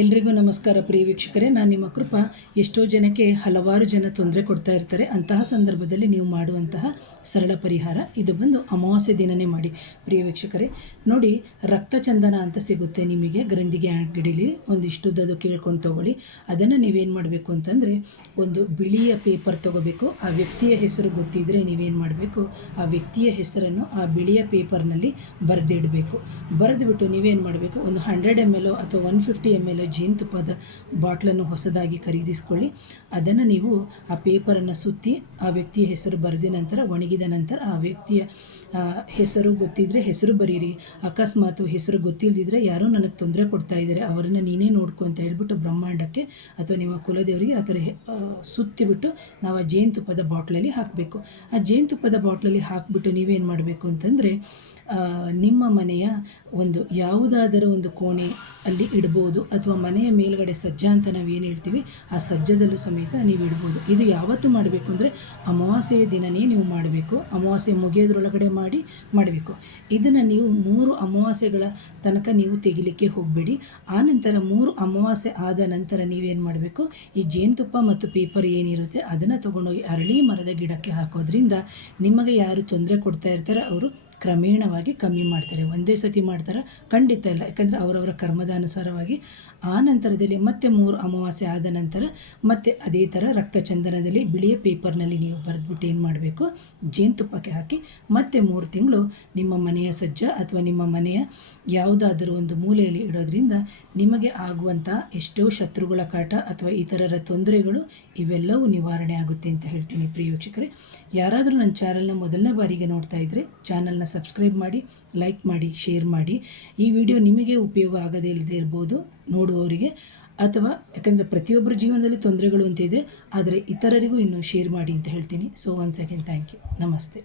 ಎಲ್ರಿಗೂ ನಮಸ್ಕಾರ ಪ್ರಿಯ ವೀಕ್ಷಕರೇ, ನಾನು ನಿಮ್ಮ ಕೃಪಾ. ಎಷ್ಟೋ ಜನಕ್ಕೆ ಹಲವಾರು ಜನ ತೊಂದರೆ ಕೊಡ್ತಾ ಇರ್ತಾರೆ. ಅಂತಹ ಸಂದರ್ಭದಲ್ಲಿ ನೀವು ಮಾಡುವಂತಹ ಸರಳ ಪರಿಹಾರ ಇದು ಬಂದು ಅಮಾವಾಸ್ಯೆ ದಿನವೇ ಮಾಡಿ. ಪ್ರಿಯ ವೀಕ್ಷಕರೇ ನೋಡಿ, ರಕ್ತಚಂದನ ಅಂತ ಸಿಗುತ್ತೆ ನಿಮಗೆ ಗ್ರಂಥಿಗೆ ಅಂಗಡಿಲಿ. ಒಂದಿಷ್ಟುದ್ದದು ಕೇಳ್ಕೊಂಡು ತೊಗೊಳ್ಳಿ. ಅದನ್ನು ನೀವೇನು ಮಾಡಬೇಕು ಅಂತಂದರೆ, ಒಂದು ಬಿಳಿಯ ಪೇಪರ್ ತೊಗೋಬೇಕು. ಆ ವ್ಯಕ್ತಿಯ ಹೆಸರು ಗೊತ್ತಿದ್ದರೆ ನೀವೇನು ಮಾಡಬೇಕು, ಆ ವ್ಯಕ್ತಿಯ ಹೆಸರನ್ನು ಆ ಬಿಳಿಯ ಪೇಪರ್ನಲ್ಲಿ ಬರೆದಿಡಬೇಕು. ಬರೆದುಬಿಟ್ಟು ನೀವೇನು ಮಾಡಬೇಕು, ಒಂದು 100 ml ಅಥವಾ 150 ml ಜೇನುತುಪ್ಪದ ಬಾಟ್ಲನ್ನು ಹೊಸದಾಗಿ ಖರೀದಿಸ್ಕೊಳ್ಳಿ. ಅದನ್ನು ನೀವು ಆ ಪೇಪರನ್ನು ಸುತ್ತಿ ಆ ವ್ಯಕ್ತಿಯ ಹೆಸರು ಬರೆದ ನಂತರ, ಒಣಗಿದ ನಂತರ ಆ ವ್ಯಕ್ತಿಯ ಹೆಸರು ಗೊತ್ತಿದ್ದರೆ ಹೆಸರು ಬರೀರಿ. ಅಕಸ್ಮಾತ್ ಹೆಸರು ಗೊತ್ತಿಲ್ಲದಿದ್ದರೆ, ಯಾರೋ ನನಗೆ ತೊಂದರೆ ಕೊಡ್ತಾ ಇದ್ದಾರೆ ಅವರನ್ನು ನೀನೇ ನೋಡ್ಕೊ ಅಂತ ಹೇಳ್ಬಿಟ್ಟು ಬ್ರಹ್ಮಾಂಡಕ್ಕೆ ಅಥವಾ ನಿಮ್ಮ ಕುಲದೇವರಿಗೆ ಆ ಥರ ಸುತ್ತಿಬಿಟ್ಟು ನಾವು ಆ ಜೇನುತುಪ್ಪದ ಬಾಟ್ಲಲ್ಲಿ ಹಾಕಬೇಕು. ಆ ಜೇನುತುಪ್ಪದ ಬಾಟ್ಲಲ್ಲಿ ಹಾಕಿಬಿಟ್ಟು ನೀವೇನು ಮಾಡಬೇಕು ಅಂತಂದರೆ, ನಿಮ್ಮ ಮನೆಯ ಒಂದು ಯಾವುದಾದರೂ ಒಂದು ಕೋಣೆ ಅಲ್ಲಿ ಇಡ್ಬೋದು, ಅಥವಾ ಮನೆಯ ಮೇಲ್ಗಡೆ ಸಜ್ಜ ಅಂತ ನಾವೇನು ಹೇಳ್ತೀವಿ ಆ ಸಜ್ಜದಲ್ಲೂ ಸಮೇತ ನೀವು ಇಡ್ಬೋದು. ಇದು ಯಾವತ್ತು ಮಾಡಬೇಕು ಅಂದರೆ, ಅಮಾವಾಸ್ಯೆಯ ದಿನವೇ ನೀವು ಮಾಡಬೇಕು. ಅಮಾವಾಸ್ಯೆ ಮುಗಿಯೋದ್ರೊಳಗಡೆ ಮಾಡಬೇಕು. ಇದನ್ನು ನೀವು 3 ಅಮಾವಾಸ್ಯೆಗಳ ತನಕ ನೀವು ತೆಗಿಲಿಕ್ಕೆ ಹೋಗಬೇಡಿ. ಆನಂತರ 3 ಅಮಾವಾಸ್ಯೆ ಆದ ನಂತರ ನೀವೇನು ಮಾಡಬೇಕು, ಈ ಜೇನುತುಪ್ಪ ಮತ್ತು ಪೇಪರ್ ಏನಿರುತ್ತೆ ಅದನ್ನು ತೊಗೊಂಡೋಗಿ ಅರಳಿ ಮರದ ಗಿಡಕ್ಕೆ ಹಾಕೋದ್ರಿಂದ ನಿಮಗೆ ಯಾರು ತೊಂದರೆ ಕೊಡ್ತಾ ಇರ್ತಾರೆ ಅವರು ಕ್ರಮೇಣವಾಗಿ ಕಮ್ಮಿ ಮಾಡ್ತಾರೆ. ಒಂದೇ ಸತಿ ಮಾಡ್ತಾರೆ ಖಂಡಿತ ಇಲ್ಲ, ಯಾಕಂದರೆ ಅವರವರ ಕರ್ಮದ ಅನುಸಾರವಾಗಿ. ಆ ನಂತರದಲ್ಲಿ ಮತ್ತೆ 3 ಅಮಾವಾಸ್ಯೆ ಆದ ನಂತರ ಮತ್ತೆ ಅದೇ ಥರ ರಕ್ತಚಂದನದಲ್ಲಿ ಬಿಳಿಯ ಪೇಪರ್ನಲ್ಲಿ ನೀವು ಬರೆದ್ಬಿಟ್ಟು ಏನು ಮಾಡಬೇಕು, ಜೇನುತುಪ್ಪಕ್ಕೆ ಹಾಕಿ ಮತ್ತೆ 3 ತಿಂಗಳು ನಿಮ್ಮ ಮನೆಯ ಸಜ್ಜ ಅಥವಾ ನಿಮ್ಮ ಮನೆಯ ಯಾವುದಾದರೂ ಒಂದು ಮೂಲೆಯಲ್ಲಿ ಇಡೋದ್ರಿಂದ ನಿಮಗೆ ಆಗುವಂಥ ಎಷ್ಟೋ ಶತ್ರುಗಳ ಕಾಟ ಅಥವಾ ಈ ಥರದ ತೊಂದರೆಗಳು ಇವೆಲ್ಲವೂ ನಿವಾರಣೆ ಆಗುತ್ತೆ ಅಂತ ಹೇಳ್ತೀನಿ. ಪ್ರಿಯ ವೀಕ್ಷಕರೇ, ಯಾರಾದರೂ ನನ್ನ ಚಾನಲ್ನ ಮೊದಲನೇ ಬಾರಿಗೆ ನೋಡ್ತಾ ಇದ್ದರೆ ಚಾನಲ್ನ ಸಬ್ಸ್ಕ್ರೈಬ್ ಮಾಡಿ, ಲೈಕ್ ಮಾಡಿ, ಶೇರ್ ಮಾಡಿ. ಈ ವಿಡಿಯೋ ನಿಮಗೆ ಉಪಯೋಗ ಆಗದೇ ಇಲ್ಲದೆ ಇರ್ಬೋದು ನೋಡುವವರಿಗೆ, ಅಥವಾ ಯಾಕಂದರೆ ಪ್ರತಿಯೊಬ್ಬರ ಜೀವನದಲ್ಲಿ ತೊಂದರೆಗಳು ಅಂತಿದೆ, ಆದರೆ ಇತರರಿಗೂ ಇನ್ನೂ ಶೇರ್ ಮಾಡಿ ಅಂತ ಹೇಳ್ತೀನಿ. So once again thank you. ನಮಸ್ತೆ.